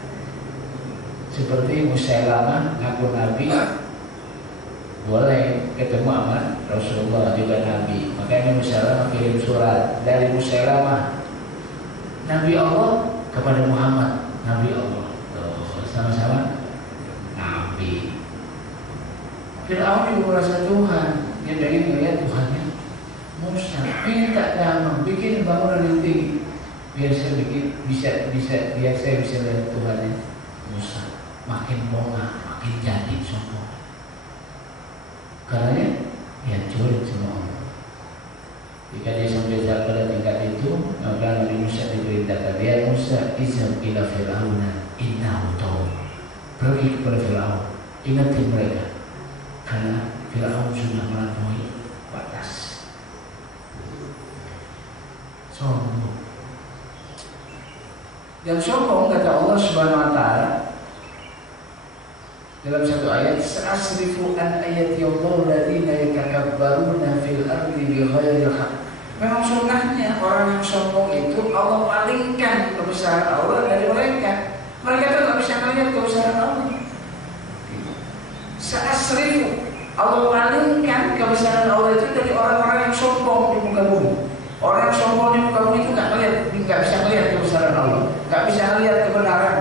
Seperti Musailamah ngaku Nabi, boleh ketemu sama Rasulullah juga Nabi. Makanya Musailamah kirim surat dari Musailamah Nabi Allah kepada Muhammad Nabi Allah. Sama-sama Nabi. Fir'aun juga merasa Tuhan, dia pengen melihat Tuhannya Musa. Minta damai, bikin bangunan yang tinggi biar saya bisa lihat Tuhannya Musa. Makin bongkar, makin jadi sombong. Karena ya curik semua orang. Jika dia sampai pada tingkat itu, maka Nabi Musa diperintahkan, ya Musa, izhab ila Fir'auna innahu tagha. Pergi kepada Fir'aun, ingatin mereka, karena Fir'aun sudah melampaui batas. Sombong. Dan sombong kata Allah Subhanahu wa taala dalam satu ayat, sa'asrifu an ayati Allah alladziina yatakabbaruna fil ardi bighairil haqq. Memang sunnahnya orang yang sombong itu Allah palingkan kebesaran Allah dari mereka. Mereka itu tidak bisa melihat kebesaran Allah. Sa'asrifu, Allah palingkan kebesaran Allah itu dari orang-orang yang sombong di muka bumi. Orang yang sombong di muka bumi itu nggak bisa melihat kebesaran Allah, nggak bisa melihat kebenaran.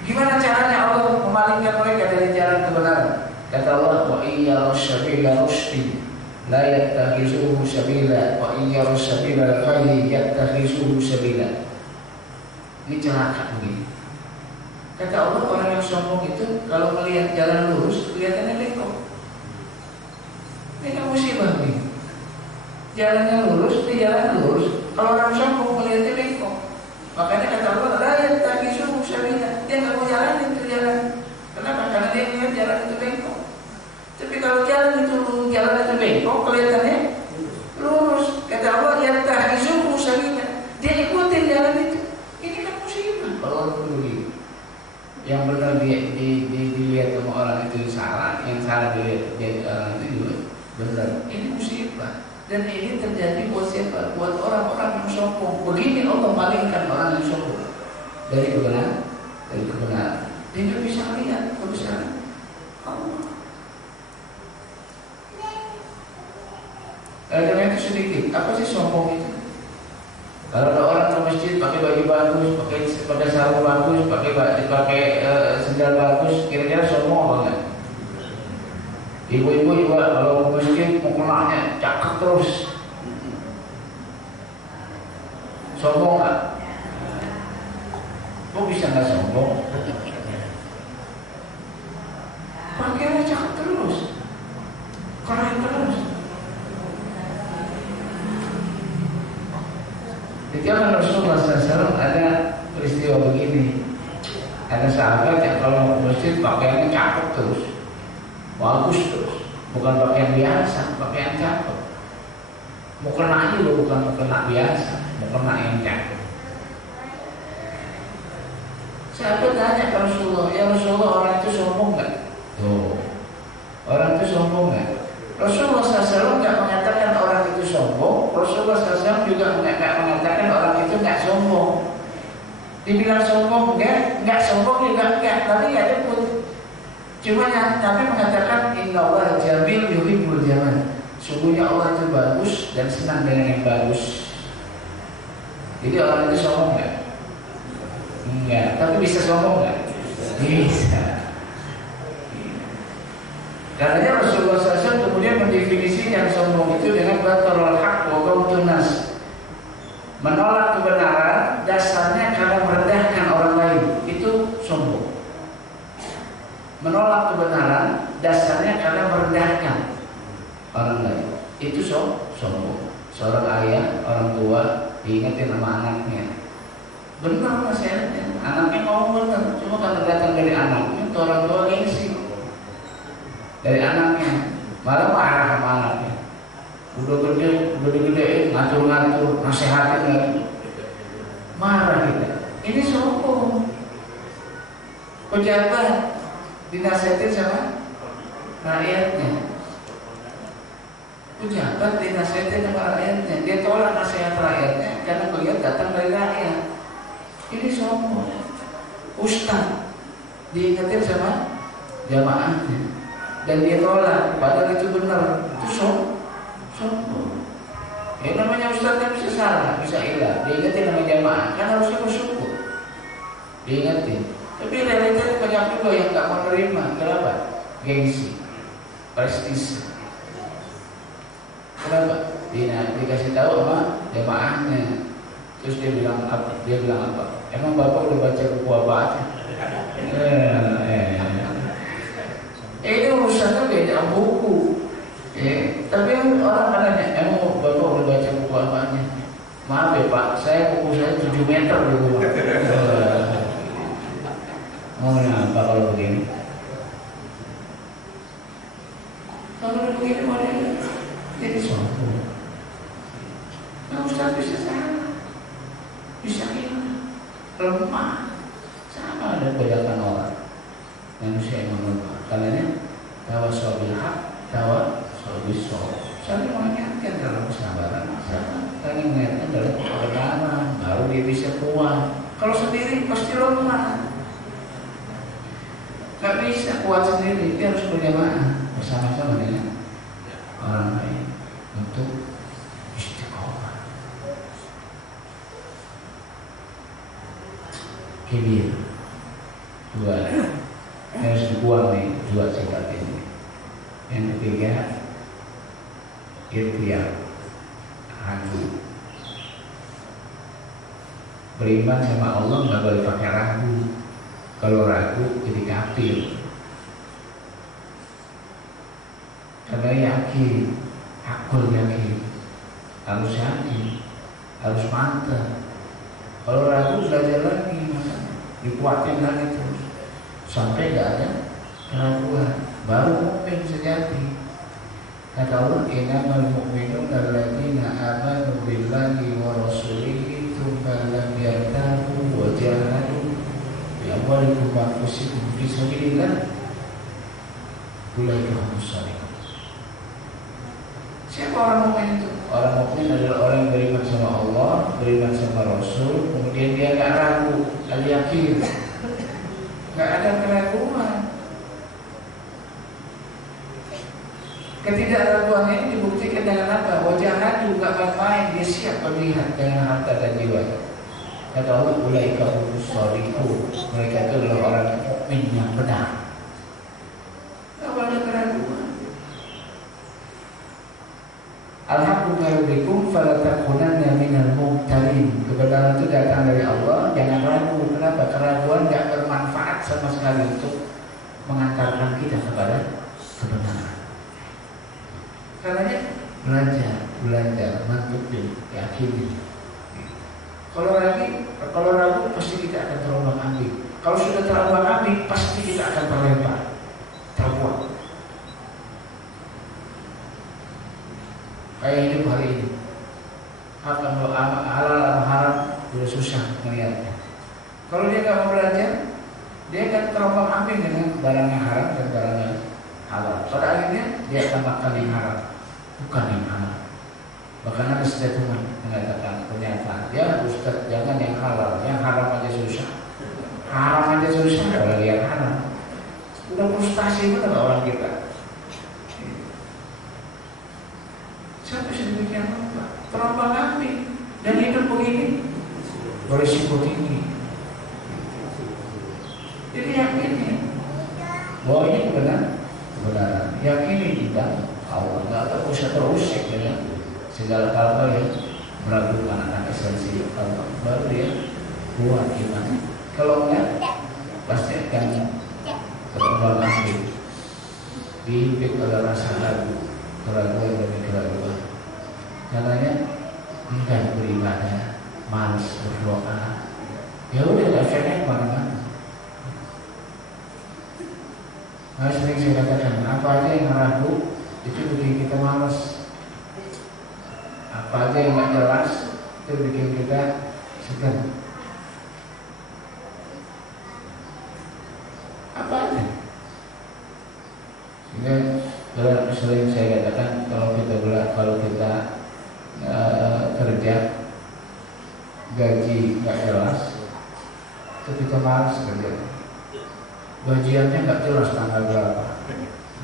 Gimana caranya Allah memalingkan mereka dari jalan kebenaran? Kata Allah, wa iyyaru sabila rusdi la yattakhizuhu sabila wa iyyaru sabila al-ghayyi yattakhizuhu sabila. Ini celaka begini. Kata Allah, orang yang sombong itu kalau melihat jalan lurus kelihatannya bengkok. Ini kan musibah nih. Jalannya lurus, di jalan lurus. Kalau orang sombong melihatnya bengkok. Makanya kata Allah, la yattakhizuhu sabila. Dia nggak mau jalan itu jalan. Kenapa? Karena dia melihat jalan itu bengkok. Tapi kalau jalan itu bengkok, kelihatannya lurus. Kata Allah, yattakhizuhu sabila. Dia ikutin jalan itu. Ini kan musibah. Kalau begini, yang benar dilihat sama orang itu salah, yang salah dilihat orang itu juga benar. Ini musibah. Dan ini terjadi buat siapa? Buat orang-orang yang sombong. Begini Allah palingkan orang yang sombong dari kebenaran. Dia tidak bisa melihat kebesaran sedikit. Apa sih sombong itu? Kalau ada orang ke masjid pakai baju bagus, pakai sarung bagus, pakai sendal bagus, kira-kira sombong apa enggak? Ibu-ibu juga kalau ke masjid mukulanya cakep terus, sombong nggak? Kok bisa nggak sombong? Pakaiannya cakep terus, keren terus. Di zaman Rasulullah SAW ada peristiwa begini. Ada sahabat yang kalau mau ke masjid pakaiannya cakep terus, bagus terus, bukan pakaian biasa, pakaian cakep. Mau kena juga bukan mau kena biasa, mau kena yang cakep. Sahabat tanya ke Rasulullah, ya Rasulullah, orang itu sombong nggak? Tuh, orang itu sombong nggak? Rasulullah SAW nggak mengatakan orang itu sombong. Rasulullah SAW juga nggak mengatakan orang itu nggak sombong. Dibilang sombong nggak sombong juga nggak. Tapi ya pun. Cuma Nabi mengatakan Inna Allah jamil yuhibbul jamal. Sungguhnya Allah itu bagus dan senang dengan yang bagus. Jadi orang itu sombong nggak? Enggak. Tapi bisa sombong nggak? Bisa. Karena Rasulullah SAW kemudian mendefinisi yang sombong itu dengan batarul haq wa ghamtun nas. Menolak kebenaran dasarnya karena merendahkan orang lain, itu sombong. Menolak kebenaran dasarnya karena merendahkan orang lain, itu sombong. Seorang ayah, orang tua diingetin sama anaknya, benar nasihatnya, anaknya mau benar, cuma karena datang dari anaknya, itu orang tua gengsi dari anaknya, malah marah sama anaknya. Udah gede, ngatur-ngatur, nasihatin lagi, marah kita. Ini sombong. Pejabat dinasihatin sama rakyatnya. Pejabat dinasihatin sama rakyatnya, dia tolak nasihat rakyatnya karena beliau datang dari rakyat. Ini sombong. Ustaz diingetin sama jamaahnya dan dia tolak, padahal itu benar, itu sombong. Ya namanya ustaz kan bisa salah, bisa hilang. Diingetin sama jamaah, kan harusnya bersyukur. Diingetin. Tapi realitanya banyak juga yang nggak menerima. Kenapa? Gengsi, prestise. Kenapa? Dikasih tahu sama jamaahnya. Terus dia bilang apa? Emang bapak udah baca buku apa aja? Ini urusannya beda buku. Tapi orang nanya, emang bapak udah baca buku apanya? Maaf ya pak, buku saya 7 meter di rumah. Mau apa kalau begini? Kalau begini mau jadi sombong. Nah Ustaz bisa salah, bisa hilang, lemah. Sama ada kebanyakan orang manusia yang lemah. Karena tawassaw bil haq, tawassaw bis sabr. Saling mengingatkan dalam kesabaran, saling mengingatkan dalam kebenaran, baru dia bisa kuat. Kalau sendiri pasti lemah. Gak bisa kuat sendiri, dia harus berjamaah bersama-sama dengan orang lain untuk istiqomah. Kibir, dua harus dibuang nih, dua sifat ini. Yang ketiga, irtiyab, ragu. Beriman sama Allah nggak boleh pakai ragu. Kalau ragu jadi kafir. Karena yakin, hakul yakin, harus yakin, harus mantap. Kalau ragu belajar lagi, dikuatin lagi terus sampai tidak ada keraguan, baru mukmin sejati. Kata Allah, innamal mu'minuna alladzina amanu billahi wa rasulihi tsumma lam yartabu wa jahadu bi amwalihim wa anfusihim fi sabilillah ulaika humus shalihin. Siapa orang mukmin itu? Orang mukmin adalah orang yang beriman sama Allah, beriman sama Rasul, kemudian dia nggak ragu, al-yakin, nggak ada keraguan. Ketidakraguan ini dibuktikan dengan apa? Wajahnya juga main, dia siap melihat dengan harta dan jiwa. Kata Allah, ulaika humus sholihu. Mereka itu adalah orang mukmin yang benar. Tidak ada keraguan. Alhamdulillah, fala takunanna minal mumtarin. Kebenaran itu datang dari Allah, jangan ragu. Kenapa? Keraguan tidak bermanfaat sama sekali untuk mengantarkan kita kepada kebenaran. Karena belajar, mantapin, yakini. Kalau ragu pasti kita akan terombang-ambing. Kalau sudah terombang-ambing pasti kita akan terlempar, terbuat. Kayak hidup hari ini, halal atau haram sudah susah melihatnya. Kalau dia nggak mau belajar, dia akan terombang-ambing dengan barang yang haram dan barang yang halal. Pada akhirnya dia akan makan yang haram, bukan yang halal. Bahkan ada statement mengatakan pernyataan, ya Ustaz jangan yang halal, yang haram aja susah. Haram aja susah, kalau yang haram. Udah frustasi benar orang kita. Siapa bisa demikian apa? Terombang-ambing dan hidup begini berisiko tinggi. Jadi yakini bahwa ini kebenaran. Yakini kita Allah, nggak usah terusik dengan segala hal yang meragukan akan esensi Allah. Baru dia buat iman. Kalau enggak, pasti akan terombang-ambing, dihimpit oleh rasa ragu, keraguan demi keraguan. Katanya enggan beribadah, malas berdoa. Ya udah, efeknya kemana-mana. Nah, sering saya katakan, apa aja yang ragu itu bikin kita malas. Apa aja yang nggak jelas itu bikin kita segan. Apa aja? Sehingga sering saya katakan kalau kita kerja gaji nggak jelas, itu kita malas kerja. Gajiannya nggak jelas tanggal berapa,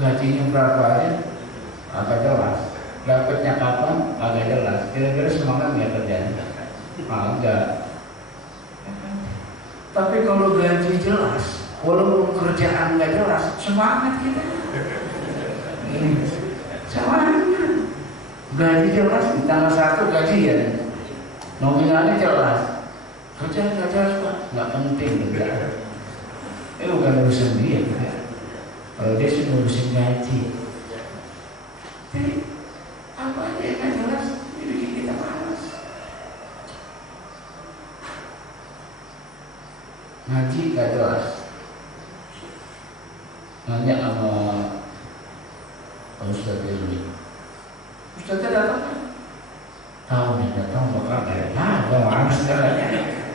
gajinya berapa aja agak jelas, dapatnya kapan agak jelas. Kira-kira semangat nggak kerjanya? Enggak. Tapi kalau gaji jelas, walaupun kerjaan nggak jelas, semangat kita. Semangat. Gaji jelas, di tanggal 1 gaji ya, nominalnya jelas. Kerjaan nggak jelas Pak, nggak penting kerjaan. Bukan urusan dia, kalau dia sih ngurusin gaji. Jadi apa aja yang nggak jelas, ini bikin kita malas. Ngaji nggak jelas. Nanya sama Ustaz ini. Ustaznya datang kan? Tahu nih, datang bakal ada. Gak malas katanya.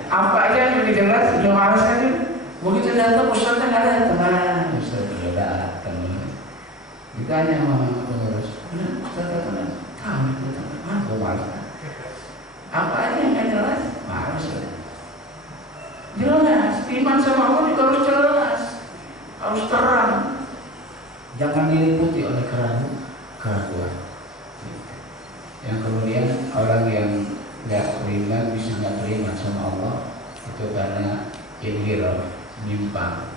Apa aja yang jelas, udah malas aja. Begitu datang Ustaznya nggak datang. Ustaznya udah datang. Ditanya sama pengurus, Ustaz datang? Tahu nih datang. Gak malas. Apa aja yang nggak jelas, malas. Jelas, iman sama Allah juga harus jelas, harus terang. Jangan diliputi oleh keraguan. Yang kemudian orang yang nggak terima, bisa nggak terima sama Allah itu karena inhiraf, menyimpang.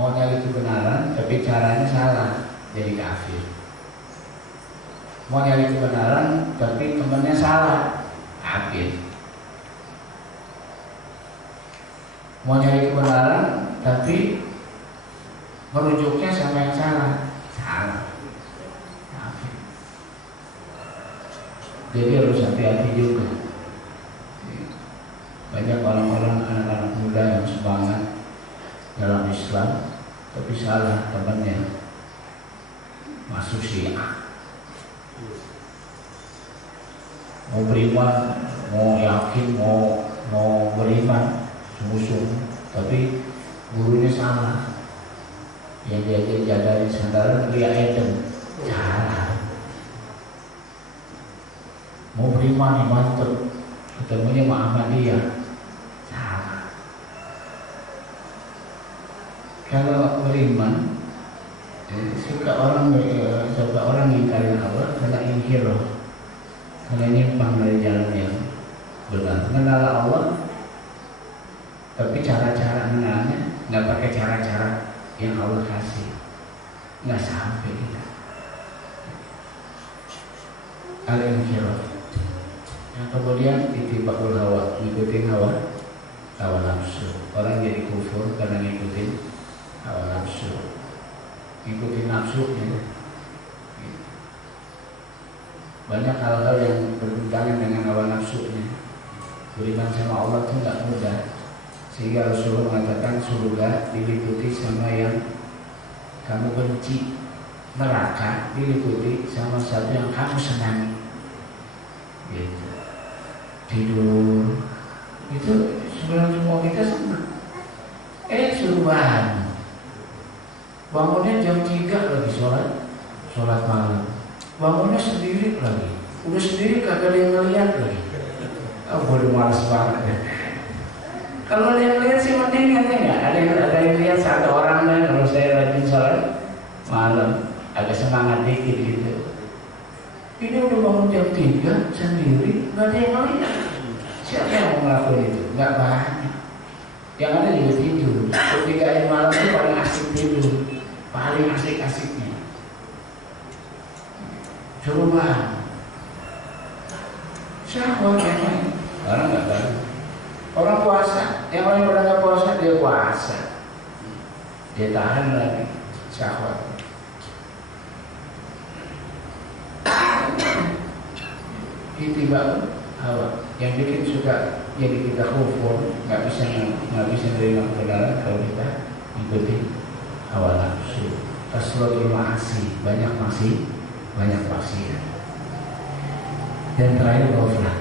Mau nyari kebenaran tapi caranya salah, jadi kafir. Mau nyari kebenaran tapi temannya salah, kafir. Mau nyari kebenaran tapi merujuknya sama yang salah, salah. Jadi harus hati-hati juga. Banyak orang-orang, anak-anak muda yang semangat dalam Islam, tapi salah temannya, masuk Syiah. Mau beriman, mau yakin, mau beriman, sungguh-sungguh, tapi gurunya salah. Yang dia jadarin sandaran dia Eden, salah. Mau beriman nih mantep, ketemunya Muhammadiyah, salah. Kalau beriman suka orang ingkarin Allah karena inhirah, karena nyimpang dari jalan yang benar. Mengenal Allah, tapi cara-cara mengenalnya nggak pakai cara-cara yang Allah kasih, nggak sampai kita. Al-inhirah. Yang kemudian ittiba'ul hawa, ngikutin hawa nafsu. Orang jadi kufur karena ngikutin hawa nafsu. Ngikutin nafsunya. Banyak hal-hal yang bertentangan dengan hawa nafsunya. Beriman sama Allah itu nggak mudah. Sehingga Rasulullah mengatakan surga diliputi sama yang kamu benci, neraka diliputi sama satu yang kamu senangi. Gitu. Tidur itu sebenarnya semua kita senang. Suruhan bangunnya jam 3 lagi sholat malam, bangunnya sendiri lagi, udah sendiri kagak ada yang ngeliat lagi. Bodoh, malas banget ya. Kalau ada yang lihat sih mending nggak ada yang lihat satu orang kan. Kalau saya rajin sholat malam agak semangat dikit gitu. Ini udah bangun jam 3 sendiri, nggak ada yang ngeliat. Siapa yang mau ngelakuin itu? Nggak banyak. Yang ada juga tidur. Ketika air malam itu paling asik tidur, paling asik-asiknya. Coba syahwat yang lain. Orang nggak tahu. Orang puasa, yang lain pada nggak puasa, dia puasa. Dia tahan lagi syahwat. Itiba'ul hawa yang bikin suka jadi kita kufur, nggak bisa menerima kebenaran kalau kita ikuti hawa nafsu. Kasratul ma'asi, banyak maksiat. Dan terakhir ghaflah.